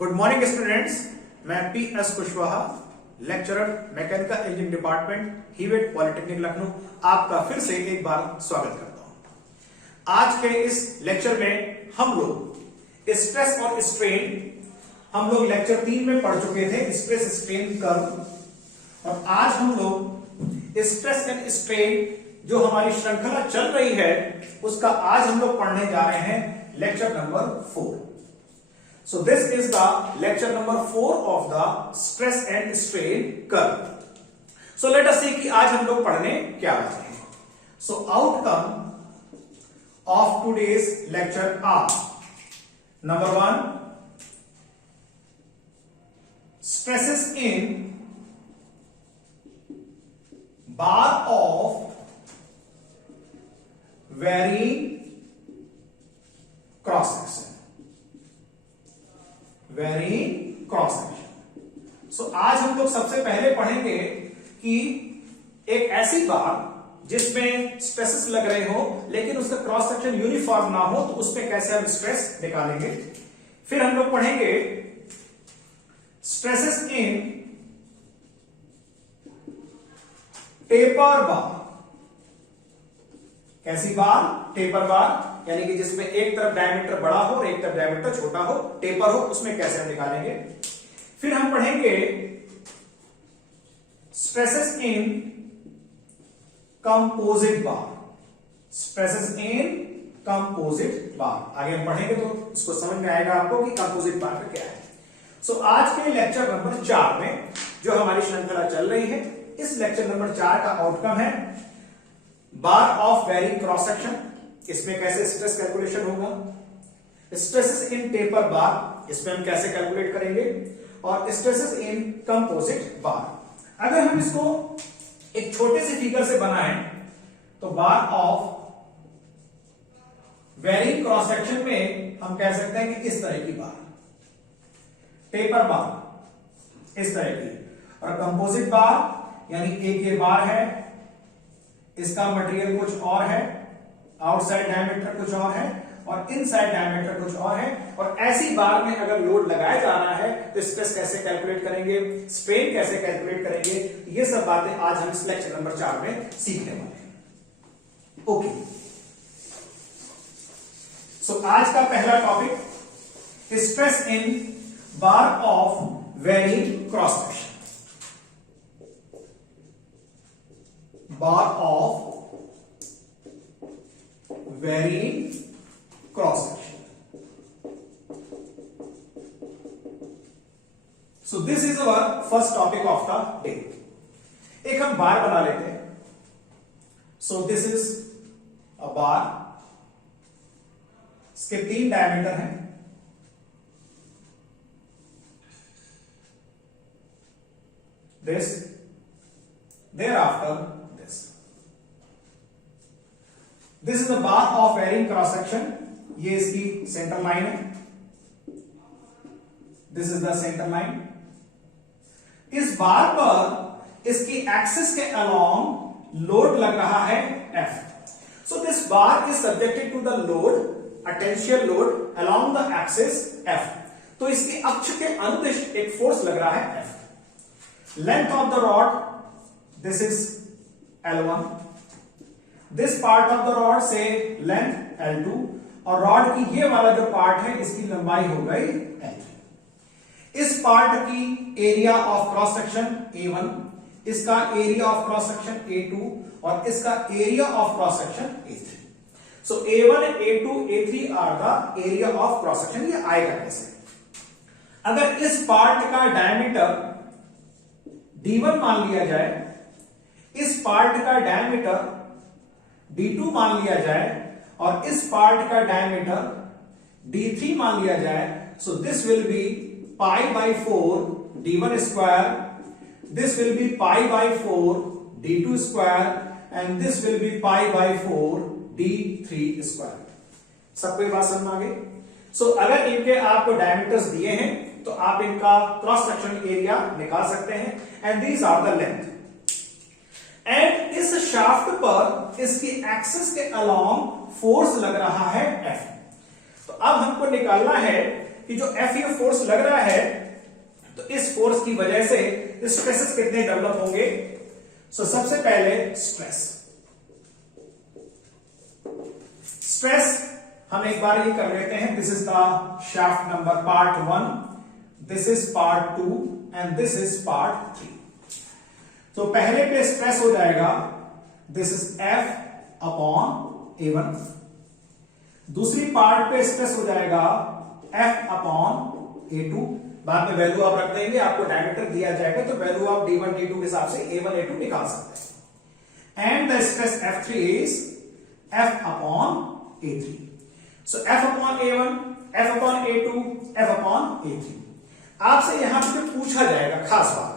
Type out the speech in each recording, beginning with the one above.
Good morning students, मैं P S Kushwaha, lecturer mechanical engineering department Hewett polytechnic Lucknow, आपका फिर से एक बार स्वागत करता हूं। आज के इस लेक्चर में हम लोग स्ट्रेस और स्ट्रेन, हम लोग लेक्चर 3 में पढ़ चुके थे स्ट्रेस स्ट्रेन कर्व, और आज हम लोग स्ट्रेस एंड स्ट्रेन जो हमारी श्रृंखला चल रही है उसका आज हम लोग पढ़ने जा रहे हैं lecture number 4। So this is the lecture number 4 of the stress and strain curve. So let us see कि आज हम लोग पढ़ने क्या वाले हैं। So outcome of today's lecture are: number 1, stresses in bar of varying cross section, varying cross section. So आज हम लोग सबसे पहले पढ़ेंगे कि एक ऐसी बार जिसमें स्ट्रेसेस लग रहे हो लेकिन उसका क्रॉस सेक्शन यूनिफॉर्म ना हो तो उसमें कैसे हम स्ट्रेस निकालेंगे। फिर हम लोग पढ़ेंगे स्ट्रेसेस इन टेपर बार। कैसी बार? टेपर बार, यानी कि जिसमें एक तरफ डायमीटर बड़ा हो और एक तरफ डायमीटर छोटा हो, टेपर हो, उसमें कैसे हम निकालेंगे। फिर हम पढ़ेंगे stresses in composite bar. Stresses in composite bar आगे हम पढ़ेंगे तो इसको समझ में आएगा आपको कि कंपोजिट बार का क्या है। सो आज के लेक्चर नंबर 4 में जो हमारी श्रृंखला चल रही है, इस लेक्चर नंबर 4 का आउटकम है बार ऑफ वेरिंग क्रॉस सेक्शन। इसमें कैसे स्ट्रेस कैलकुलेशन होगा। स्ट्रेसेस इन टेपर बार, इसमें हम कैसे कैलकुलेट करेंगे, और स्ट्रेसेस इन कंपोजिट बार। अगर हम इसको एक छोटे से फिगर से बनाएं तो बार ऑफ वेरिंग क्रॉस सेक्शन में हम कह सकते हैं कि इस तरह की बार, टेपर बार इस तरह की, और कंपोजिट बार यानी एक ये बार है, इसका मटेरियल कुछ और है, आउटसाइड डायमीटर कुछ और है और इनसाइड डायमीटर कुछ और है, और ऐसी बार में अगर लोड लगाया जा रहा है तो स्ट्रेस कैसे कैलकुलेट करेंगे, स्ट्रेन कैसे कैलकुलेट करेंगे, ये सब बातें आज हम इस लेक्चर नंबर 4 में सीखने वाले हैं। ओके, सो आज का पहला topic stress in bar of varying cross section. Bar of varying cross section. So this is our first topic of the day. एक हम बार बना लेते हैं। So this is a bar, इसके 3 डायमीटर हैं। This, thereafter this. This is the bar of varying cross section. ये इसकी centre line है। This is the centre line. इस बार पर इसकी एक्सिस के अलोंग लोड लग रहा है F। So this bar is subjected to the load, tangential load along the axis F। तो इसके अक्ष के अनुदिश एक फोर्स लग रहा है F। Length of the rod, this is L1। This part of the rod से लेंथ L2, और रॉड की ये वाला जो पार्ट है इसकी लंबाई हो गई L3। इस पार्ट की area of cross section A1, इसका area of cross section A2 और इसका area of cross section A3। So A1, A2, A3 are the area of cross section. ये आएगा कैसे? अगर इस पार्ट का डायमीटर D1 मान लिया जाए, इस पार्ट का डायमीटर D2 मान लिया जाए और इस पार्ट का डायमीटर D3 मान लिया जाए, सो this will be pi by 4 D1 square, this will be pi by 4 D2 square and this will be pi by 4 D3 square. सबको बात समझ आ गई? सो अगर इनके आपको डायमीटर्स दिए हैं तो आप इनका क्रॉस सेक्शन एरिया निकाल सकते हैं, and these are the length. And इस शाफ्ट पर इसकी एक्सिस के अलोंग फोर्स लग रहा है F। तो अब हमको निकालना है कि जो F ये फोर्स लग रहा है, तो इस फोर्स की वजह से स्ट्रेसेस कितने डेवलप होंगे। सो सबसे पहले स्ट्रेस हम एक बार ये कर लेते हैं। This is the shaft number part 1, this is part 2 and this is part 3। तो पहले पे स्ट्रेस हो जाएगा this is F upon A1, दूसरी पार्ट पे स्ट्रेस हो जाएगा F अपॉन A2। बाद में वैल्यू आप रख देंगे, आपको डायमीटर दिया जाएगा तो वैल्यू आप D1 D2 के हिसाब से A1 A2 निकाल सकते हैं। And the stress F3 is F upon A3। So F upon A1, F upon A2, F upon A3। आपसे यहां पे पूछा जाएगा खास बात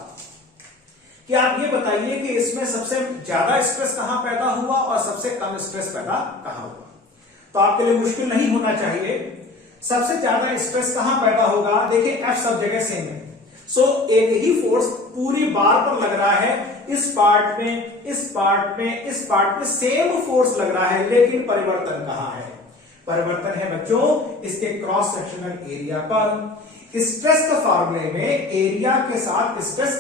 कि आप ये बताइए कि इसमें सबसे ज्यादा स्ट्रेस कहां पैदा हुआ और सबसे कम स्ट्रेस पैदा कहां हुआ। तो आपके लिए मुश्किल नहीं होना चाहिए। सबसे ज्यादा स्ट्रेस कहां पैदा होगा, देखिए F सब जगह सेम है। सो एक ही फोर्स पूरी बार पर लग रहा है, इस पार्ट में, इस पार्ट में, इस पार्ट में सेम फोर्स लग रहा है, लेकिन परिवर्तन कहां है। परिवर्तन है बच्चों इसके क्रॉस सेक्शनल एरिया पर। स्ट्रेस के फॉर्मूले में एरिया के साथ स्ट्रेस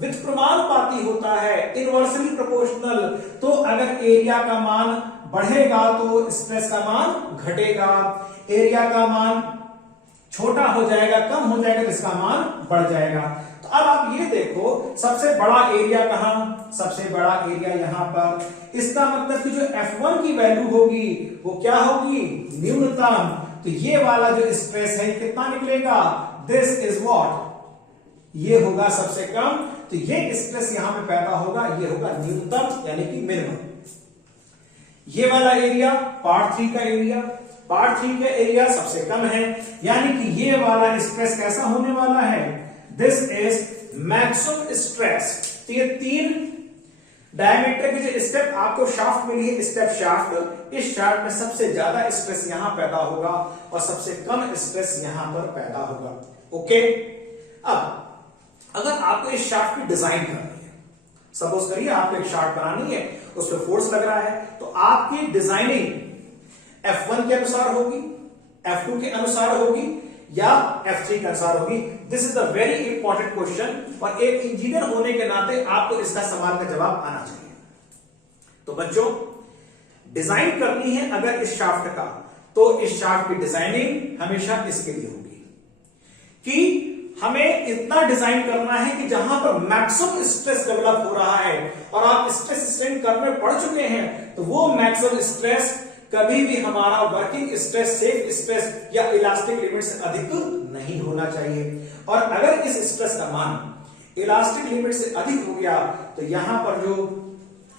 विथ प्रमानुपाती होता है, इनवर्सली प्रोपोर्शनल। तो अगर एरिया का मान बढ़ेगा तो स्ट्रेस का मान घटेगा, एरिया का मान छोटा हो जाएगा, कम हो जाएगा तो इसका मान बढ़ जाएगा। तो अब आप ये देखो सबसे बड़ा एरिया कहां, सबसे बड़ा एरिया यहां पर। इसका मतलब कि जो F1 की वैल्यू होगी वो क्या होगी, न्यूनतम। तो ये वाला जो स्ट्रेस है कितना निकलेगा, दिस इज व्हाट, ये होगा सबसे कम। तो ये स्ट्रेस यहां पे पैदा होगा, ये होगा न्यूनतम यानी कि मिनिमम। ये वाला एरिया पार्ट 3 का एरिया, पार्ट 3 का एरिया सबसे कम है, यानी कि ये वाला स्ट्रेस कैसा होने वाला है, दिस इज मैक्सिमम स्ट्रेस। तो ये 3 डायमीटर की जो स्टेप आपको शाफ्ट मिली है, स्टेप शाफ्ट, इस शाफ्ट में सबसे ज्यादा स्ट्रेस यहां पैदा होगा और सबसे कम स्ट्रेस यहां पर पैदा होगा। ओके, अब अगर आपको इस शाफ्ट की डिजाइन करनी है, सपोज करिए आपको एक शाफ्ट बनानी है, उस पर फोर्स लग रहा है, तो आपकी डिजाइनिंग F1 के अनुसार होगी, F2 के अनुसार होगी या F3 के अनुसार होगी। This is the very important question और एक इंजीनियर होने के नाते आपको इसका सवाल का जवाब आना चाहिए। तो बच्चों डिजाइन करनी है अगर इस शाफ्ट का, तो इस शाफ्ट की डिजाइनिंग हमेशा इसके लिए होगी कि हमें इतना डिजाइन करना है कि जहां पर मैक्सिमम स्ट्रेस डेवलप हो रहा है और आप स्ट्रेस स्ट्रेन करने पड़ चुके हैं, तो वो मैक्सिमम स्ट्रेस कभी भी हमारा वर्किंग स्ट्रेस, सेफ स्ट्रेस या इलास्टिक लिमिट से अधिक नहीं होना चाहिए। और अगर इस स्ट्रेस का मान इलास्टिक लिमिट से अधिक हो गया तो यहां पर जो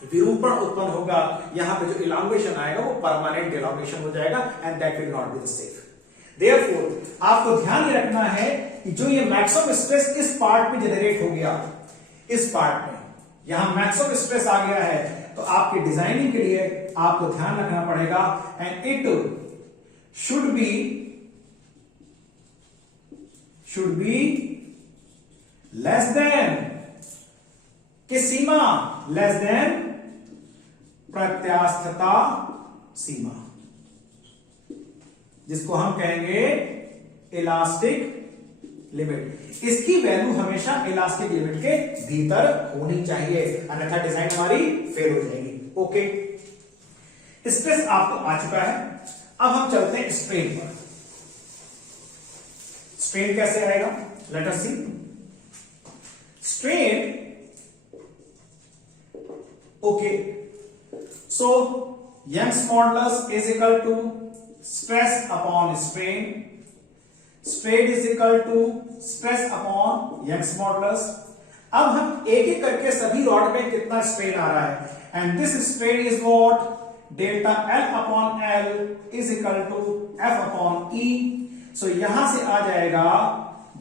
विरूपण उत्पन्न होगा, यहां पर जो इलांगेशन आएगा वो परमानेंट इलांगेशन हो जाएगा and that will not be the safe. Therefore आपको ध्यान ये रखना है कि जो ये मैक्सिमम स्ट्रेस इस पार्ट में जनरेट हो गया, इस पार्ट में यहां मैक्सिमम स्ट्रेस आ गया है, तो आपकी डिजाइनिंग के लिए आपको ध्यान रखना पड़ेगा and it should be less than किस सीमा, लेस देन प्रत्यास्थता सीमा, जिसको हम कहेंगे इलास्टिक लिमिट। इसकी वैल्यू हमेशा इलास्टिक लिमिट के भीतर होनी चाहिए, अन्यथा डिजाइन हमारी फेल हो जाएगी। ओके, स्ट्रेस आपको आ चुका है। अब हम चलते हैं स्ट्रेन पर। स्ट्रेन कैसे आएगा, let us see. Strain, okay, so Young's modulus is equal to stress upon strain, strain is equal to stress upon Young's modulus. अब हम एक एक करके सभी रॉड में कितना स्ट्रेन आ रहा है, and this strain is what, delta L upon L is equal to F upon E। So यहां से आ जाएगा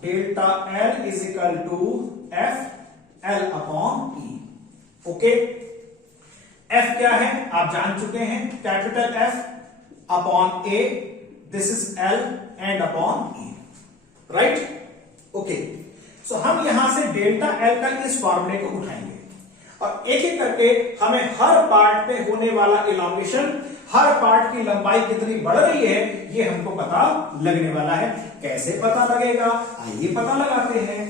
delta L is equal to F L upon E। Okay, F क्या है आप जान चुके हैं, capital F upon A, this is L and upon E, right. Okay, so हम यहां से डेल्टा L का इस फॉर्मूले को उठाएंगे। और एक एक करके हमें हर पार्ट में होने वाला इलॉन्गेशन, हर पार्ट की लंबाई कितनी बढ़ रही है, ये हमको पता लगने वाला है। कैसे पता लगेगा, आइए पता लगाते हैं।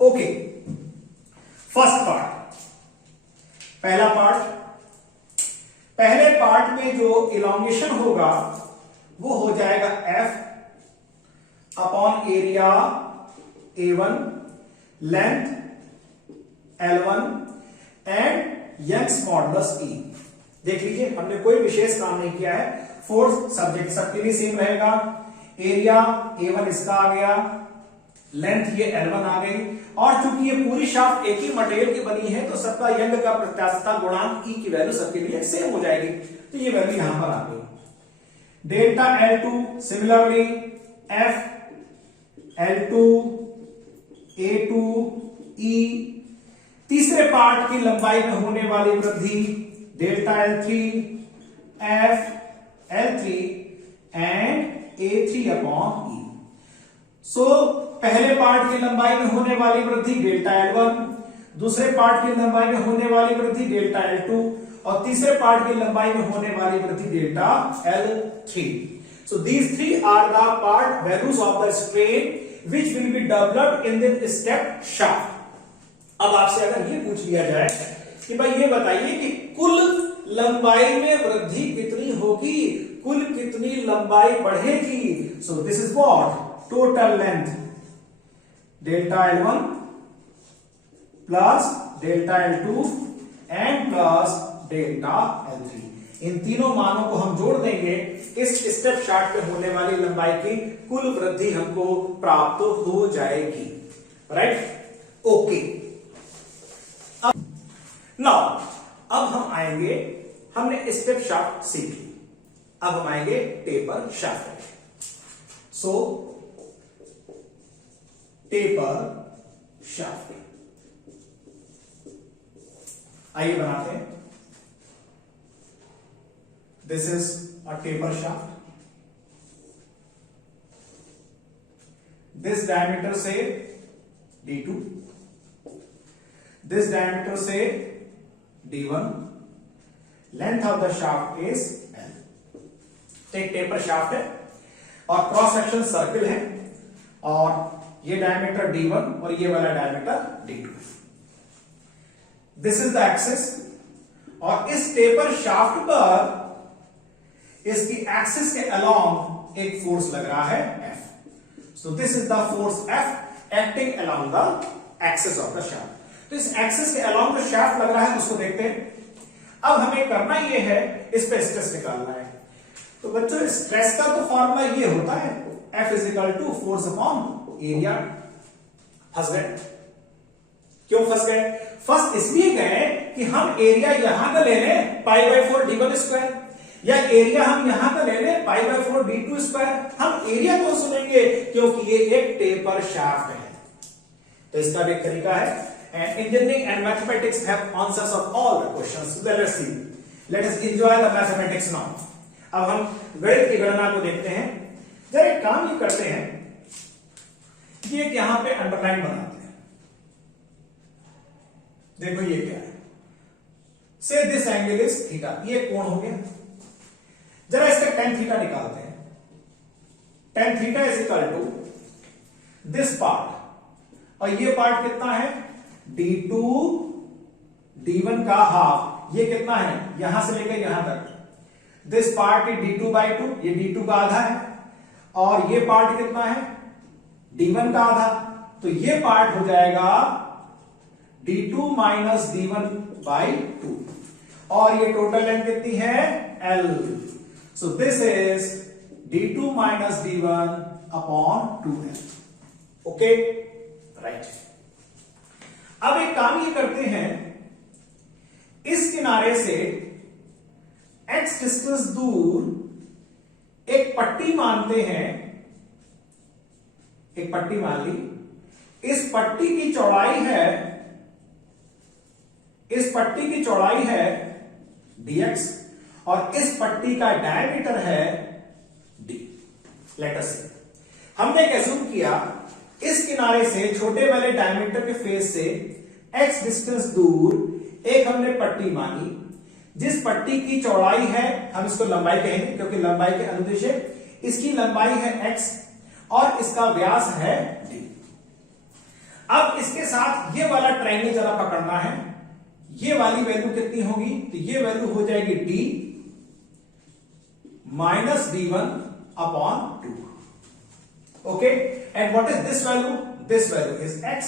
ओके, फर्स्ट पार्ट, पहला पार्ट, पहले पार्ट में जो इलॉन्गेशन होगा वो हो जाएगा F upon area A1, length L1 and Young's modulus E। देख लीजिए, हमने कोई विशेष काम नहीं किया है, फोर्स सब्जेक्ट सबके लिए सेम रहेगा। एरिया A1 इसका आ गया, लेंथ ये L1 आ गई, और चूंकि ये पूरी शाफ्ट एक ही मटेरियल की बनी है तो सबका यंग का प्रत्यास्थता गुणांक E की वैल्यू सबके लिए सेम हो जाएगी, तो ये वैल्यू यहां पर आ गई। Delta L2 similarly F L2 A2 E, तीसरे पार्ट की लंबाई में होने वाली वृद्धि delta L3 F L3 and A3 upon E। सो पहले पार्ट की लंबाई में होने वाली वृद्धि डेल्टा L1, दूसरे पार्ट की लंबाई में होने वाली वृद्धि डेल्टा L2 और तीसरे पार्ट की लंबाई में होने वाली वृद्धि delta L3। So these three are the part values of the strain which will be developed in the step shaft। अब आपसे अगर ये पूछ लिया जाए कि भाई ये बताइए कि कुल लंबाई में वृद्धि कितनी होगी, कुल कितनी लंबाई बढ़ेगी, so this is what total length delta L1 plus delta L2 and plus delta L3। इन तीनों मानों को हम जोड़ देंगे, इस स्टेप शाफ्ट पे होने वाली लंबाई की कुल वृद्धि हमको प्राप्त हो जाएगी। Right, okay. नाउ अब हम आएंगे, हमने स्टेप शाफ्ट सीखी, अब हम आएंगे टेपर शाफ्ट। सो टेपर शाफ्ट आइए बनाते हैं। This is a taper shaft. This diameter से D2, this diameter say D1, length of the shaft is L। एक टेपर शाफ्ट है और क्रॉस सेक्शन सर्किल है और ये डायमीटर D1 और ये वाला diameter D2। This is the axis और इस टेपर शाफ्ट पर इसकी एक्सिस के अलोंग एक फोर्स लग रहा है F। So this is the force F acting along the axis of the shaft. तो इस एक्सिस के अलोंग जो शाफ्ट लग रहा है उसको देखते हैं। अब हमें करना ये है, इस पे स्ट्रेस निकालना है। तो बच्चों स्ट्रेस का तो फॉर्मूला ये होता है F equal to force upon area. फंस गए? क्यों फंस गए? फंस इसलिए गए कि हम एरिया यहां का ले लें π/4 D1 स्क्वायर, या एरिया हम यहां का ले लें π/4 D2 स्क्वायर। हम एरिया को सुनेंगे क्योंकि ये एक टेपर शाफ्ट है। तो इसका भी एक तरीका है। And engineering and mathematics have answers of all the questions. Let us see. Let us enjoy the mathematics now. अब हम गणित की गणना को देखते हैं। जरा एक काम ये करते हैं, ये यहां पे अंडरलाइन बनाते हैं। देखो ये क्या है, से दिस एंगल इज थीटा, ये कोण हो गया। जरा इसका tan थीटा निकालते हैं। tan theta is equal to this part, और ये पार्ट कितना है D2 D1 का हाफ, ये कितना है यहां से लेकर यहां तक। दिस पार्ट इज D2/2, ये D2 का आधा है, और ये पार्ट कितना है D1 का आधा, तो ये पार्ट हो जाएगा D2 माइनस D1/2, और ये टोटल लेंथ कितनी है L। So this is D2 minus D1 upon 2L। Okay, right. अब एक काम ये करते हैं, इस किनारे से x डिस्टेंस दूर एक पट्टी मानते हैं, एक पट्टी मान ली। इस पट्टी की चौड़ाई है, इस पट्टी की चौड़ाई है dx और इस पट्टी का डायमीटर है d। लेट अस से हमने एज्यूम किया इस किनारे से छोटे वाले डायमीटर के फेस से x डिस्टेंस दूर एक हमने पट्टी मानी, जिस पट्टी की चौड़ाई है हम इसको लंबाई कहेंगे क्योंकि लंबाई के अनुदिश है, इसकी लंबाई है x और इसका व्यास है d। अब इसके साथ ये वाला ट्रायंगल जरा पकड़ना है, ये वाली वैल्यू कितनी होगी, तो ये वैल्यू हो जाएगी d minus d1 upon 2। Okay, and what is this value, this value is x।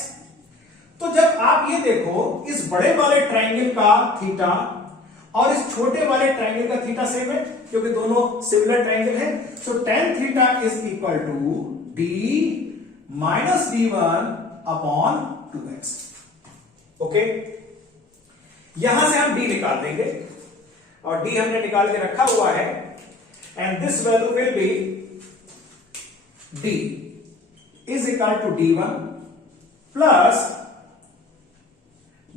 तो जब आप ये देखो इस बड़े वाले ट्रायंगल का थीटा और इस छोटे वाले ट्रायंगल का थीटा सेम है क्योंकि दोनों सिमिलर ट्रायंगल है, so tan theta is equal to d minus d1 upon 2x। Okay, यहां से हम d निकाल देंगे और d हमने निकाल के रखा हुआ है, and this value will be d is equal to d1 plus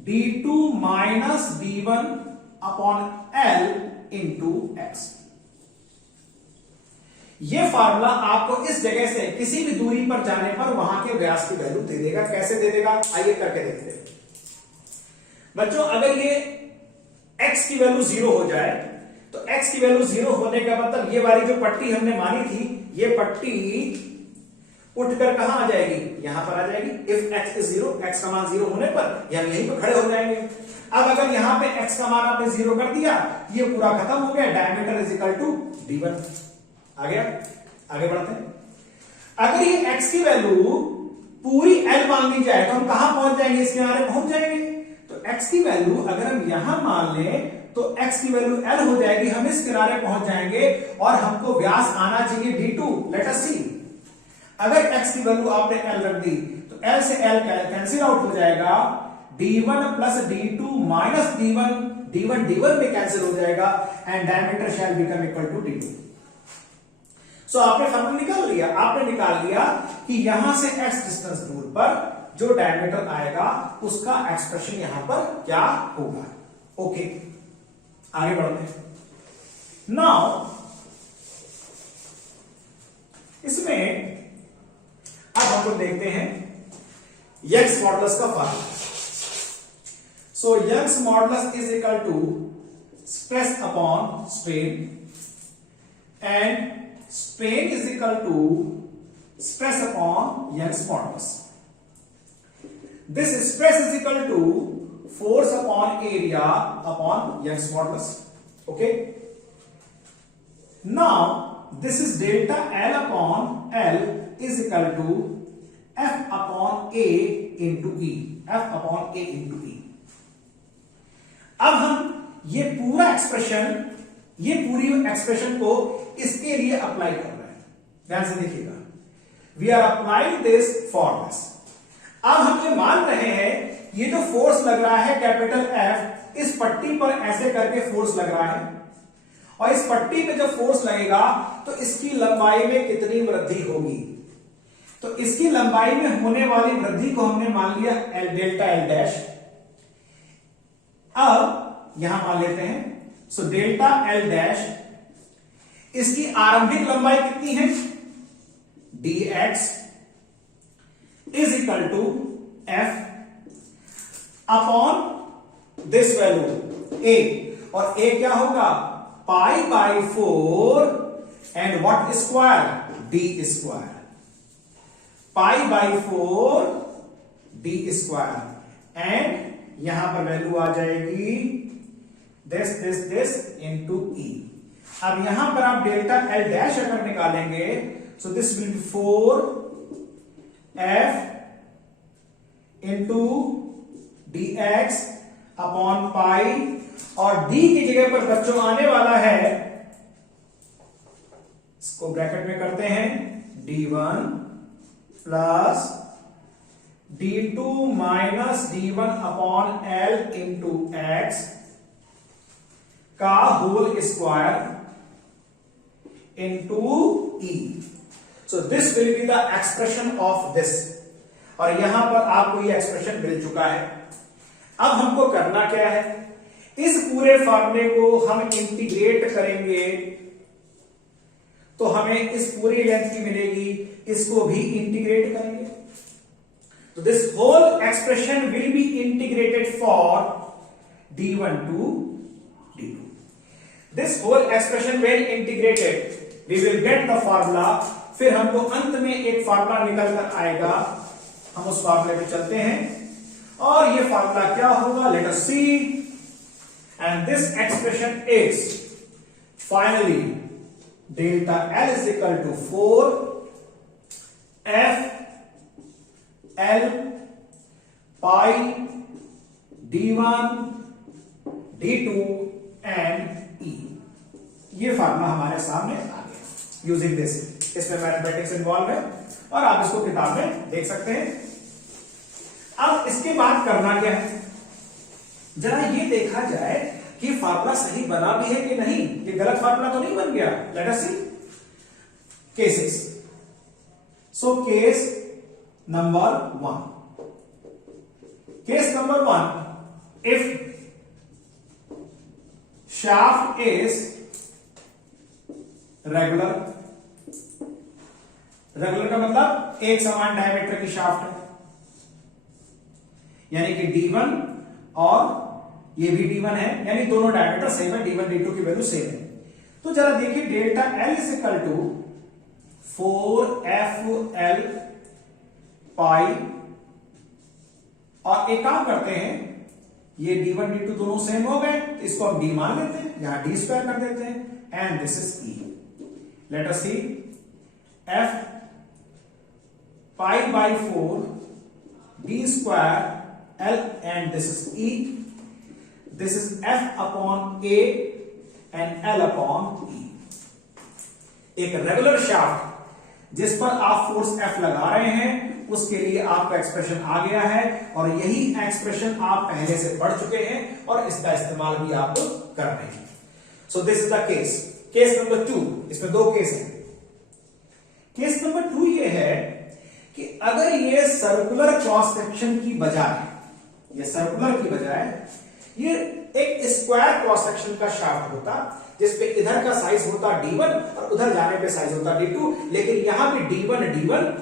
d2 minus d1 upon l into x। ये फार्मूला आपको इस जगह से किसी भी दूरी पर जाने पर वहां के व्यास की वैल्यू दे देगा। कैसे दे देगा, आइए करके देखते हैं बच्चों। अगर ये x की वैल्यू 0 हो जाए तो x की वैल्यू 0 होने का मतलब ये वाली जो पट्टी हमने मानी थी, ये पट्टी उठकर कहां आ जाएगी, यहां पर आ जाएगी। इफ x इज 0, x का मान 0 होने पर हम यहीं पर खड़े हो जाएंगे। अब अगर यहां पे x का मान आपने 0 कर दिया, ये पूरा खत्म हो गया, diameter is equal to d1 आ गया। आगे बढ़ते हैं, अगर ये x की वैल्यू पूरी l मान ली जाए तो हम कहां पहुंच जाएंगे, इस किनारे पहुंच जाएंगे। तो x की वैल्यू अगर हम यहां मान लें तो x की वैल्यू l हो जाएगी, हम इस किनारे पहुंच जाएंगे और हमको व्यास आना चाहिए d2। लेट अस सी, अगर x की वैल्यू आपने l रख दी तो l से l कैंसिल आउट हो जाएगा, d1 plus d2 minus d1 d1 में कैंसिल हो जाएगा, and diameter shall become equal to d2। So आपने फॉर्मूला निकाल लिया, आपने निकाल लिया कि यहां से x डिस्टेंस दूर पर जो डायमीटर आएगा उसका एक्सप्रेशन यहां पर क्या होगा। ओके, आगे बढ़ते हैं। नाउ इसमें अब हम लोग देखते हैं यंग्स मॉडुलस का formula. So Young's modulus is equal to stress upon strain, and strain is equal to stress upon Young's modulus. This stress is equal to force upon area upon Young's modulus. Okay, now this is delta L upon L is equal to F upon A into E, F upon A into E। अब हम ये पूरी expression को इसके लिए apply कर रहे हैं। ध्यान से देखिएगा, we are applying this for this. अब हम ये मान रहे हैं ये जो फोर्स लग रहा है कैपिटल F, इस पट्टी पर ऐसे करके फोर्स लग रहा है, और इस पट्टी पे जब फोर्स लगेगा तो इसकी लंबाई में कितनी वृद्धि होगी। तो इसकी लंबाई में होने वाली वृद्धि को हमने मान लिया डेल्टा L डैश। अब यहां मान लेते हैं, सो डेल्टा L डैश, इसकी आरंभिक लंबाई कितनी है, dx is equal to f upon this value a, और a क्या होगा, pi by 4 and what square, d square, pi by 4 d square, and यहां पर वैल्यू आ जाएगी दिस इनटू e। अब यहां पर आप डेल्टा L डैश अगर निकालेंगे, सो this will B 4f into dx upon pi, और d की जगह पर बच्चों आने वाला है, इसको ब्रैकेट में करते हैं, d1 plus d2 minus d1 upon L into x का whole square into e। So this will be the expression of this, और यहां पर आपको ये एक्सप्रेशन मिल चुका है। अब हमको करना क्या है, इस पूरे फॉर्मूले को हम इंटीग्रेट करेंगे तो हमें इस पूरी लेंथ की मिलेगी, इसको भी इंटीग्रेट करेंगे तो this whole expression will be integrated for d1 to d2. This whole expression when integrated we will get the formula. फिर हमको अंत में एक फार्मूला निकल कर आएगा, हम उस फार्मूले पे चलते हैं और ये फार्मूला क्या होगा, let us see. And this expression is finally delta L is equal to 4 f L pi d1 d2 and e. ये फार्मूला हमारे सामने आ गया यूजिंग दिस. इसमें मैथमेटिक्स इन्वॉल्व है और आप इसको किताब में देख सकते हैं. अब इसके बाद करना क्या है, जरा ये देखा जाए कि फार्मूला सही बना भी है कि नहीं, ये गलत फार्मूला तो नहीं बन गया. Let us see cases. So case number 1. Case number 1, if shaft is regular. Regular का मतलब एक समान डायमीटर की शाफ्ट है, यानी कि d1 और ये भी d1 है, यानी दोनों डायमीटर सेम है, d1 d2 की वैल्यू सेम है. तो जरा देखिए delta L is equal to 4FL pi, और एक काम करते हैं, ये d1 d2 दोनों सेम हो गए, इसको हम d मान लेते हैं, यहां d स्क्वायर कर देते हैं, and this is e. Let us see f pi by 4 d square L and this is E. This is F upon A and L upon E. एक रेगुलर शाफ्ट जिस पर आप फोर्स F लगा रहे हैं उसके लिए आपका एक्सप्रेशन आ गया है, और यही एक्सप्रेशन आप पहले से पढ़ चुके हैं और इसका इस्तेमाल भी आप कर रहे हैं. So this is the case. Case number 2, इसमें दो केस हैं. केस नंबर 2 ये है कि अगर ये सर्कुलर क्रॉस सेक्शन की बजाय, ये सर्कुलर की बजाय ये एक स्क्वायर क्रॉस सेक्शन का शाफ्ट होता, जिसपे इधर का साइज होता d1 और उधर जाने पे साइज होता d2, लेकिन यहां भी d1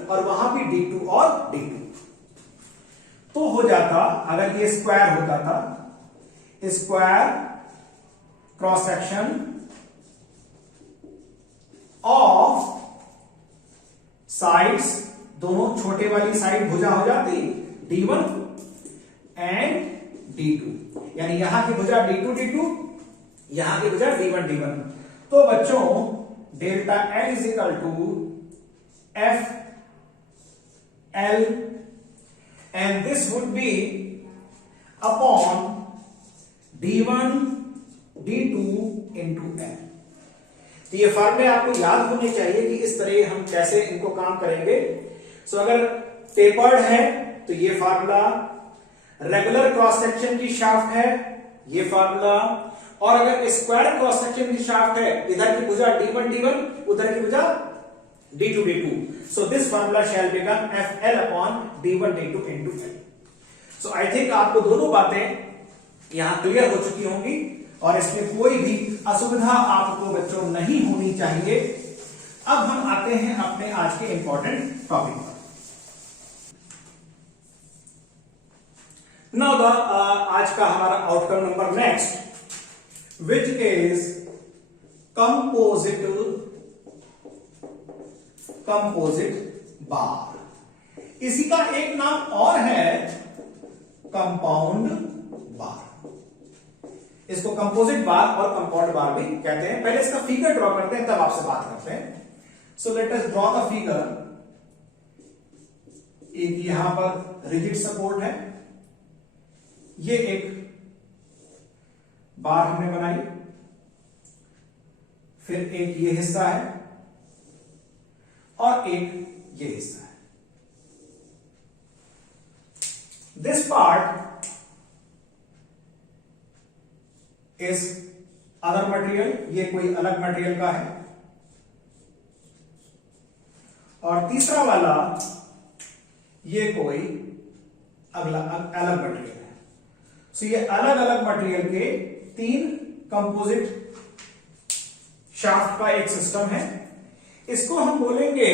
और वहां भी d2 और d2, तो हो जाता, अगर ये स्क्वायर होता था, square cross section of sides, दोनों छोटे वाली साइड भुजा हो जाती d1 एंड d2, यानी यहां की भुजा d2 d2, यहां की भुजा d1 d1. तो बच्चों delta L is equal to F L and this would be upon d1 d2 into L. तो ये फॉर्मूले आपको याद होने चाहिए कि इस तरह हम कैसे इनको काम करेंगे. सो अगर टेपर्ड है तो ये फार्मूला, रेगुलर क्रॉस सेक्शन की शाफ्ट है ये फार्मूला, और अगर स्क्वायर क्रॉस सेक्शन की शाफ्ट है, इधर की भुजा d1 d1, उधर की भुजा d2 d2. So this formula shell become FL upon d1 d2 into L. So I think आपको दोनों बातें यहां क्लियर हो चुकी होंगी और इसमें कोई भी असुविधा आपको बच्चों नहीं होनी चाहिए. अब हम आते हैं अपने आज के इंपॉर्टेंट टॉपिक पर. नाउ द आज का हमारा outcome number next, which is composite bar. इसी का एक नाम और है कंपाउंड बार. इसको कंपोजिट बार और कंपाउंड बार भी कहते हैं. पहले इसका फिगर ड्रॉ करते हैं तब आपसे बात करते हैं. So let us draw the figure. एक यहां पर रिजिड सपोर्ट है, ये एक बार हमने बनाई, फिर एक ये हिस्सा है और एक ये हिस्सा है. This part is other material, ये कोई अलग मटेरियल का है, और तीसरा वाला ये कोई अलग मटेरियल है. सो ये अलग अलग मटेरियल के तीन कंपोजिट शाफ्ट का एक सिस्टम है. इसको हम बोलेंगे,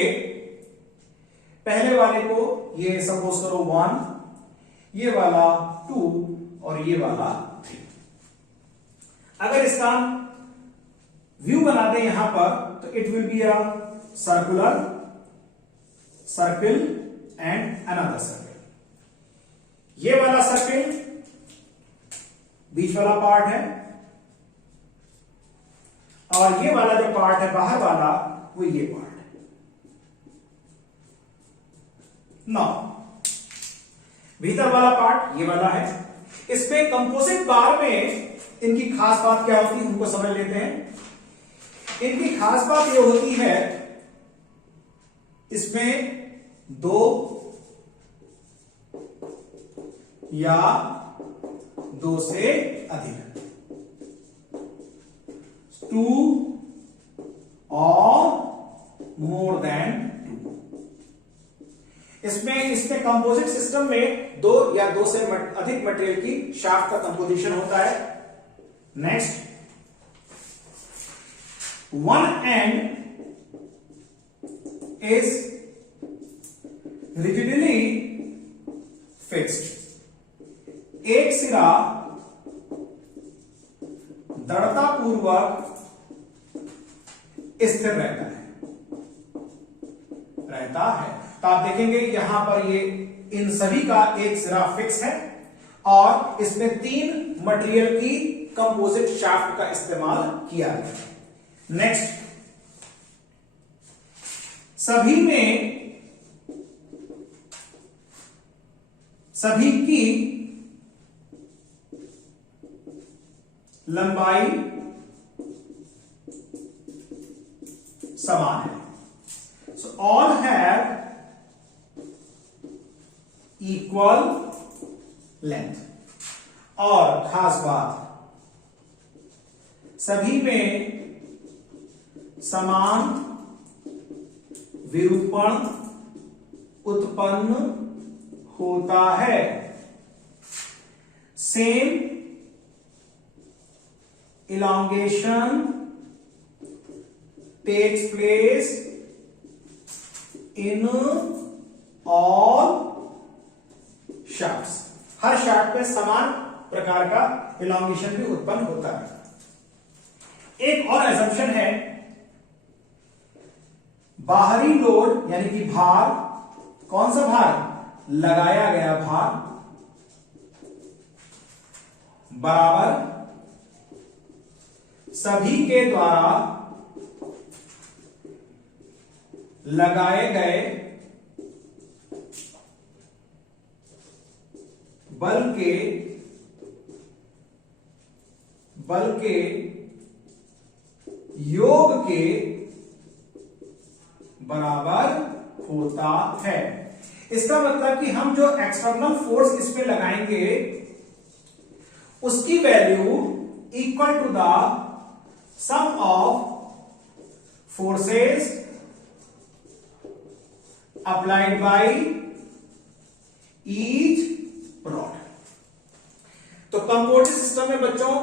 पहले वाले को ये सपोज करो 1, ये वाला 2 और ये वाला 3. अगर इसका व्यू बनाते हैं यहां पर तो it will be a circular circle and another circle. ये वाला सर्किल बीच वाला पार्ट है और ये वाला जो पार्ट है बाहर वाला वो ये पार्ट है। नौ भीतर वाला पार्ट ये वाला है। इसमें कंपोजिट बार में इनकी खास बात क्या होती है उनको समझ लेते हैं। इनकी खास बात ये होती है इसमें दो या दो से अधिक, टू और मोर देन टू। इसमें कंपोजिट सिस्टम में दो या दो से अधिक मटेरियल की शाफ्ट का कंपोजिशन होता है। Next, one and is rigidly fixed। एक सिरा दृढ़तापूर्वक स्थिर रहता है। तो आप देखेंगे यहां पर ये इन सभी का एक सिरा फिक्स है और इसमें तीन मटेरियल की कंपोजिट शाफ्ट का इस्तेमाल किया गया है। नेक्स्ट, सभी की लंबाई समान है। So all have equal length. और खास बात, सभी में समान विरूपण उत्पन्न होता है। Same elongation takes place in all shafts. हर शाफ्ट में समान प्रकार का इलांगेशन भी उत्पन्न होता है। एक और असम्पशन है, बाहरी लोड यानी कि भार, कौन सा भार? लगाया गया भार बराबर सभी के द्वारा लगाए गए बल के योग के बराबर होता है। इसका मतलब कि हम जो एक्सटर्नल फोर्स इस पे लगाएंगे उसकी value equal to the sum of forces applied by each rod. तो कंपोजिट सिस्टम में बच्चों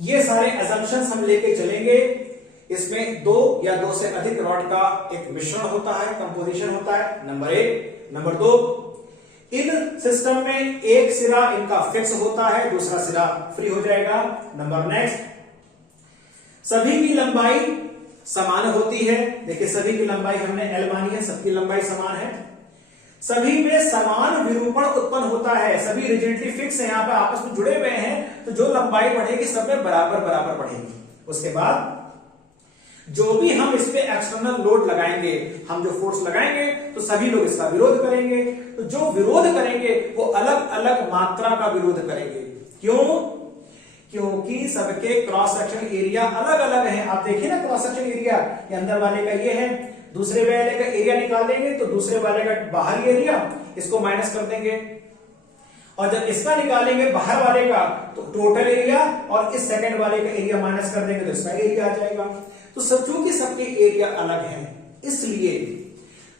ये सारे असम्पशंस हम लेके चलेंगे। इसमें दो या दो से अधिक रॉड का एक मिश्रण होता है, कंपोजिशन होता है, नंबर एक। नंबर दो, इन सिस्टम में एक सिरा इनका फिक्स होता है, दूसरा सिरा फ्री हो जाएगा। नंबर नेक्स्ट, सभी की लंबाई समान होती है। देखिए सभी की लंबाई हमने L मानी है, सबकी लंबाई समान है। सभी में समान विरूपण उत्पन्न होता है, सभी रिजिडली फिक्स है, यहां पर आपस में जुड़े हुए हैं, तो जो लंबाई बढ़ेगी सब में बराबर बराबर बढ़ेगी। उसके बाद जो भी हम इस पे एक्सटर्नल लोड लगाएंगे, हम जो फोर्स लगाएंगे तो सभी लोग इसका विरोध करेंगे। तो जो विरोध करेंगे वो अलग अलग मात्रा का विरोध करेंगे। क्यों? क्योंकि सबके क्रॉस सेक्शन एरिया अलग अलग है। आप देखिए ना क्रॉस सेक्शन एरिया, ये अंदर वाले का ये है, दूसरे वाले का एरिया निकाल देंगे तो दूसरे वाले का बाहरी एरिया, इसको माइनस कर देंगे और जब इसका निकालेंगे बाहर वाले का तो टोटल एरिया और इस सेकंड वाले का एरिया माइनस कर देंगे तो इसका एरिया आ जाएगा। तो सब चूंकि सबके एरिया अलग है इसलिए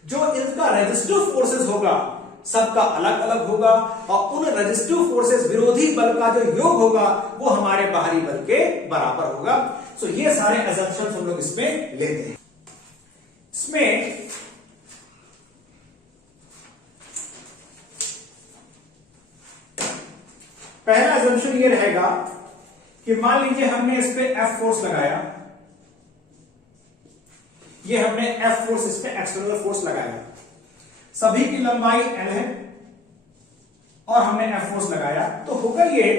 जो इसका रेजिस्टिव फोर्सेस होगा सबका अलग अलग होगा और उन रेजिस्टिव फोर्सेस विरोधी बल का जो योग होगा वो हमारे बाहरी बल के बराबर होगा। सो ये सारे असम्पशंस हम लोग इसमें लेते हैं। इसमें पहला असम्पशन ये रहेगा कि मान लीजिए हमने इस पे F फोर्स लगाया, ये हमने F फोर्स इस पे एक्सटर्नल फोर्स लगाया, सभी की लंबाई L है और हमने F फोर्स लगाया, तो होगा ये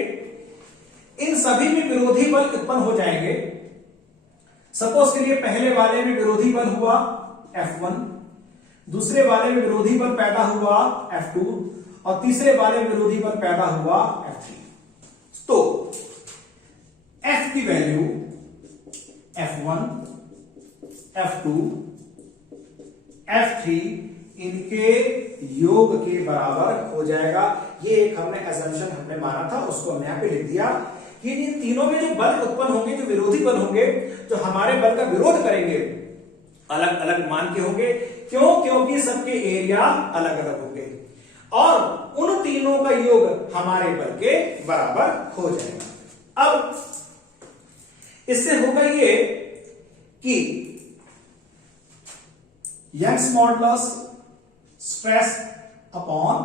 इन सभी में विरोधी बल उत्पन्न हो जाएंगे। सपोज के लिए पहले वाले में विरोधी बल हुआ F1, दूसरे वाले में विरोधी बल पैदा हुआ F2 और तीसरे वाले में विरोधी बल पैदा हुआ F3। तो F की वैल्यू F1, F2, F3 इनके योग के बराबर हो जाएगा। ये एक हमने असम्पशन हमने माना था, उसको हमने यहां पे लिख दिया कि इन तीनों में जो बल उत्पन्न होंगे, जो विरोधी बल होंगे, जो हमारे बल का विरोध करेंगे, अलग अलग मान के होंगे। क्यों? क्योंकि सबके एरिया अलग अलग होंगे और उन तीनों का योग हमारे बल के बराबर हो जाएगा। अब इससे होगा ये कि Young's modulus stress upon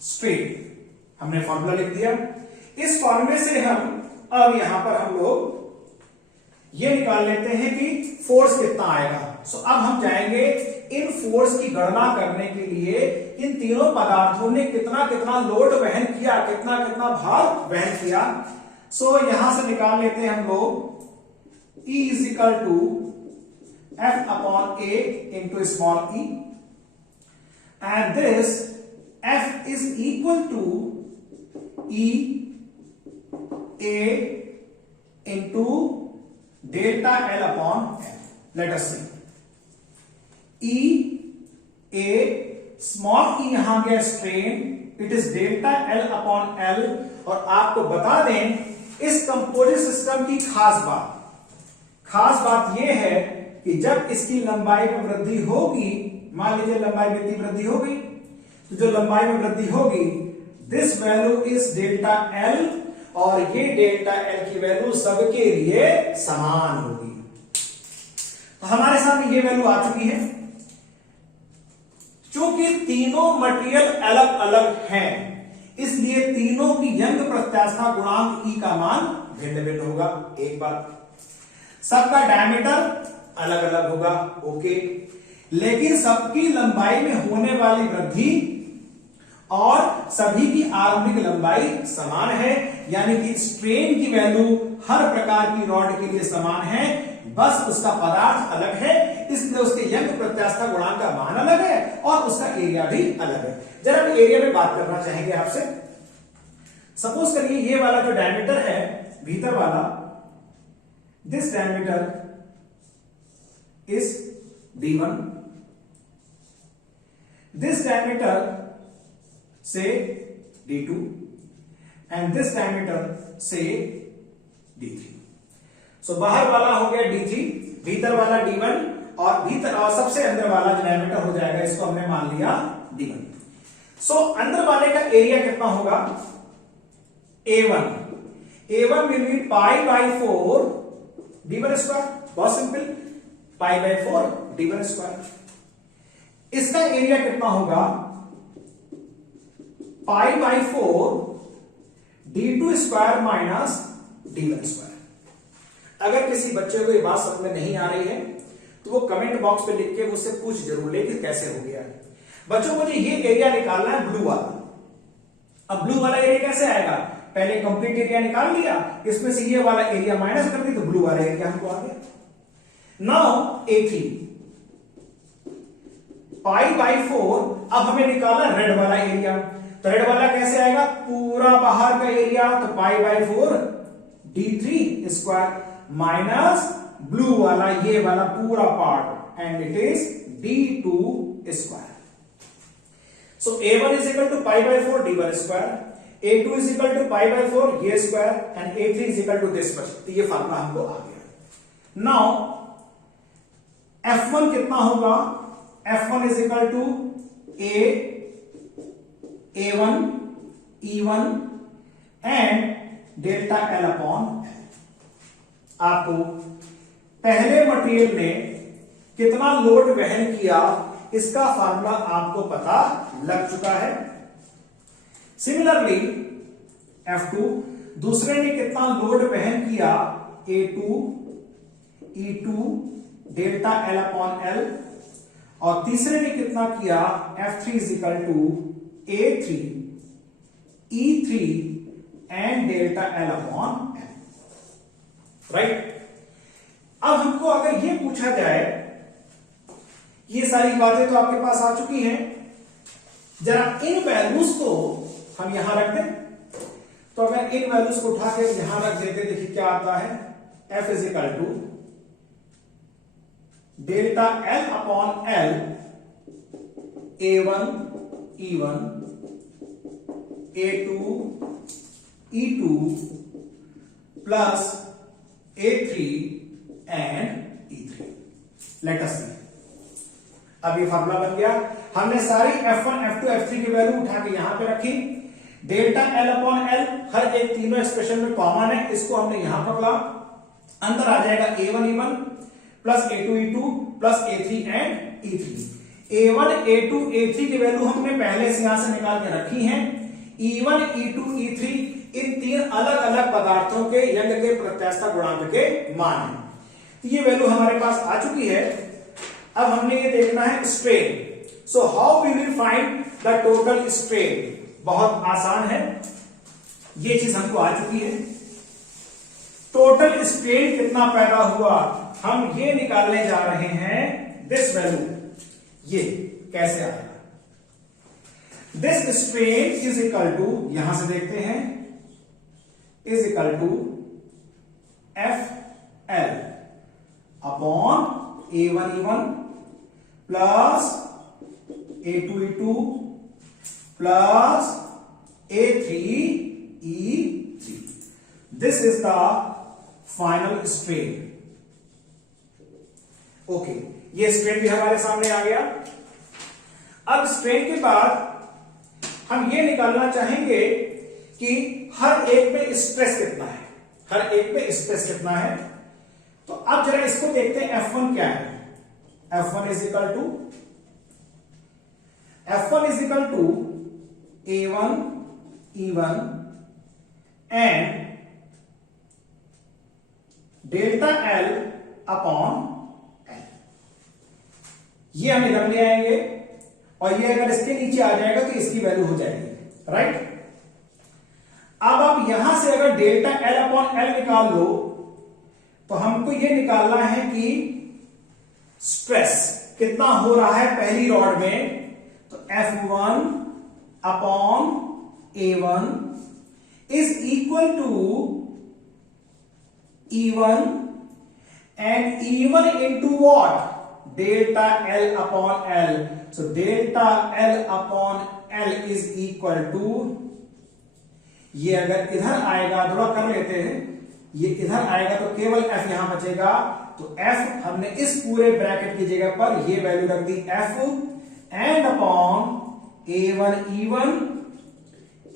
strain हमने फॉर्मूला लिख दिया। इस फॉर्मूले से हम अब यहां पर हम लोग ये निकाल लेते हैं कि फोर्स कितना आएगा। सो अब हम जाएंगे इन फोर्स की गणना करने के लिए इन तीनों पदार्थों ने कितना कितना लोड वहन किया, कितना कितना भार वहन किया। सो यहां से निकाल लेते हैं हम लोग E is equal to F upon A into small e and this F is equal to E A into delta L upon L। Let us see E A small e यहां गया strain, it is delta L upon L। और आपको बता दें इस composite system की खास बात यह है कि जब इसकी लंबाई में वृद्धि होगी, मान लीजिए लंबाई में इतनी वृद्धि होगी, तो जो लंबाई में वृद्धि होगी this value is delta L और ये डेल्टा L की वैल्यू सबके लिए समान होगी। तो हमारे सामने ये वैल्यू आ चुकी है। चूंकि तीनों मटेरियल अलग अलग हैं, इसलिए तीनों की यंग प्रत्यास्था गुणांक E का मान भिन्न भिन्न होगा। एक बात, सबका डायमीटर अलग अलग होगा, ओके, लेकिन सबकी लंबाई में होने वाली वृद्धि और सभी की आरंभिक लंबाई समान है, यानी कि स्ट्रेन की वैल्यू हर प्रकार की रॉड के लिए समान है, बस उसका पदार्थ अलग है, इसलिए उसके यंग प्रत्यास्था गुणांक का मान अलग है और उसका एरिया भी अलग है। जरा हम एरिया में बात करना चाहेंगे आपसे। सपोज करिए ये वाला जो डायमीटर है भीतर वाला, this diameter is D1, this diameter say D2 and this diameter say D3। सो बाहर वाला हो गया D3, भीतर वाला D1 और भीतर और सबसे अंदर वाला जो डायमीटर हो जाएगा इसको हमने मान लिया D1। सो अंदर वाले का एरिया कितना होगा A1 will be pi by 4 D1 square, बहुत simple, pi by 4 D1 square. इसका एरिया कितना होगा pi by 4 D2 square minus D1 square. अगर किसी बच्चे को ये बात समझ में नहीं आ रही है तो वो कमेंट बॉक्स पे लिख के मुझसे पूछ जरूर ले कि कैसे हो गया। बच्चों मुझे ये एरिया निकालना है ब्लू वाला। अब ब्लू वाला एरिया कैसे आएगा, पहले कंप्लीट एरिया निकाल लिया, इसमें से ये वाला एरिया माइनस कर दी तो ब्लू वाला एरिया हमको आ गया। नाउ A3 पाई बाई 4, अब हमें निकालना रेड वाला एरिया, तो रेड वाला कैसे आएगा, पूरा बाहर का एरिया, तो pi by 4 D3 square minus blue वाला ये वाला पूरा part and it is D2 square. So A1 is equal to pi by 4 D1 square, A2 is equal to pi by 4 ये square and A3 is equal to this much. तो ये formula हमको आ गया। Now F1 कितना होगा, F1 is equal to A1 E1 and delta L upon L। आपको पहले material ने कितना लोड वहन किया इसका फार्मूला आपको पता लग चुका है। सिमिलरली F2, दूसरे ने कितना लोड वहन किया A2 E2 delta L upon L, और तीसरे ने कितना किया F3 is equal to A3 E3 and delta L upon L, right. अब हमको अगर ये पूछा जाए, ये सारी बातें तो आपके पास आ चुकी हैं, जरा इन वैल्यूज को हम यहां रख दें। तो अगर इन वैल्यूज को उठा के यहां रख देते, देखिए क्या आता है, F is equal to delta L upon L A1 E1 A2 E2 plus A3 and E3। Let us see, अब ये फार्मूला बन गया। हमने सारी F1 F2 F3 की वैल्यू उठा के यहां पे रखी। डेल्टा L अपॉन L हर एक तीनों एक्सप्रेशन में कॉमन है, इसको हमने यहां पकड़ा। अंदर आ जाएगा A1 E1 plus A2 E2 plus A3 and E3। A1 A2 A3 की वैल्यू हमने पहले से यहां से निकाल के रखी है। E1 E2 E3 इन तीन अलग अलग पदार्थों के यंग के प्रत्यास्थता गुणांक के मान है। तो ये वैल्यू हमारे पास आ चुकी है। अब हमने ये देखना है strain. So how we will find the total strain. बहुत आसान है, ये चीज हमको आ चुकी है। टोटल स्ट्रेन कितना पैदा हुआ, हम ये निकालने जा रहे हैं। दिस वैल्यू ये कैसे आएगा, this strain is equal to, यहां से देखते हैं, is equal to FL upon A1 E1 plus A2 E2 plus A3 E3। This is the final strain. Okay, ये स्ट्रेन भी हमारे सामने आ गया। अब स्ट्रेन के बाद हम ये निकालना चाहेंगे कि हर एक पे स्ट्रेस कितना है, हर एक पे स्ट्रेस कितना है। तो अब जरा इसको देखते हैं, F1 क्या है। F1 is equal to A1 E1 and delta L upon L। ये हम इधर ले आएंगे, और ये अगर इसके नीचे आ जाएगा तो इसकी वैल्यू हो जाएगी, राइट। अब आप यहां से अगर डेल्टा L अपॉन L निकाल लो, तो हमको ये निकालना है कि स्ट्रेस कितना हो रहा है पहली रॉड में। तो F1 upon A1 is equal to E1 and E1 into what, delta L upon L। So delta L upon L is equal to, ये अगर इधर आएगा, थोड़ा कर लेते हैं, ये इधर आएगा तो केवल F यहां बचेगा। तो F हमने इस पूरे ब्रैकेट की जगह पर ये वैल्यू रख दी F and upon A1 E1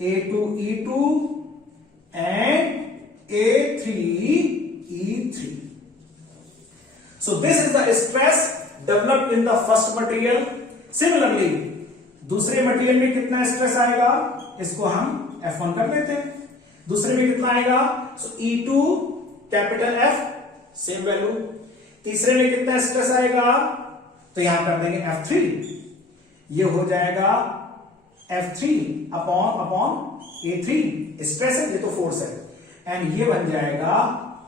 A2 E2 and A3 E3। So this is the stress developed in the first material. Similarly, दूसरे मटेरियल में कितना स्ट्रेस आएगा, इसको हम F1 कर लेते हैं। दूसरे में कितना आएगा, सो E2 capital F same value. तीसरे में कितना स्ट्रेस आएगा, तो यहां कर देंगे F3, ये हो जाएगा F3 अपॉन A3। स्ट्रेस है, ये तो फोर्स है, एंड ये बन जाएगा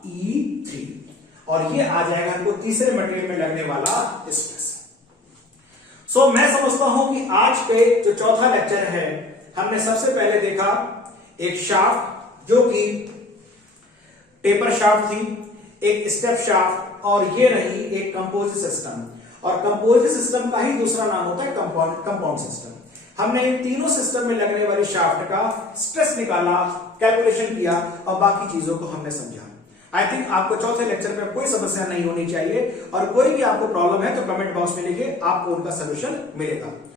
E3, और ये आ जाएगा हमको तीसरे मटेरियल में लगने वाला स्ट्रेस। सो मैं समझता हूं कि आज के जो चौथा लेक्चर है, हमने सबसे पहले देखा एक शाफ्ट जो कि टेपर शाफ्ट थी, एक स्टेप शाफ्ट, और ये रही एक कंपोजिट सिस्टम। और कंपोजिट सिस्टम का ही दूसरा नाम होता है कंपाउंड सिस्टम। हमने इन तीनों सिस्टम में लगने वाली शाफ्ट का स्ट्रेस निकाला, कैलकुलेशन किया, और बाकी चीजों को हमने समझा। आई थिंक आपको चौथे लेक्चर में कोई समस्या नहीं होनी चाहिए, और कोई भी आपको प्रॉब्लम है तो कमेंट बॉक्स में लिखिए, आपको उनका सोल्यूशन मिलेगा।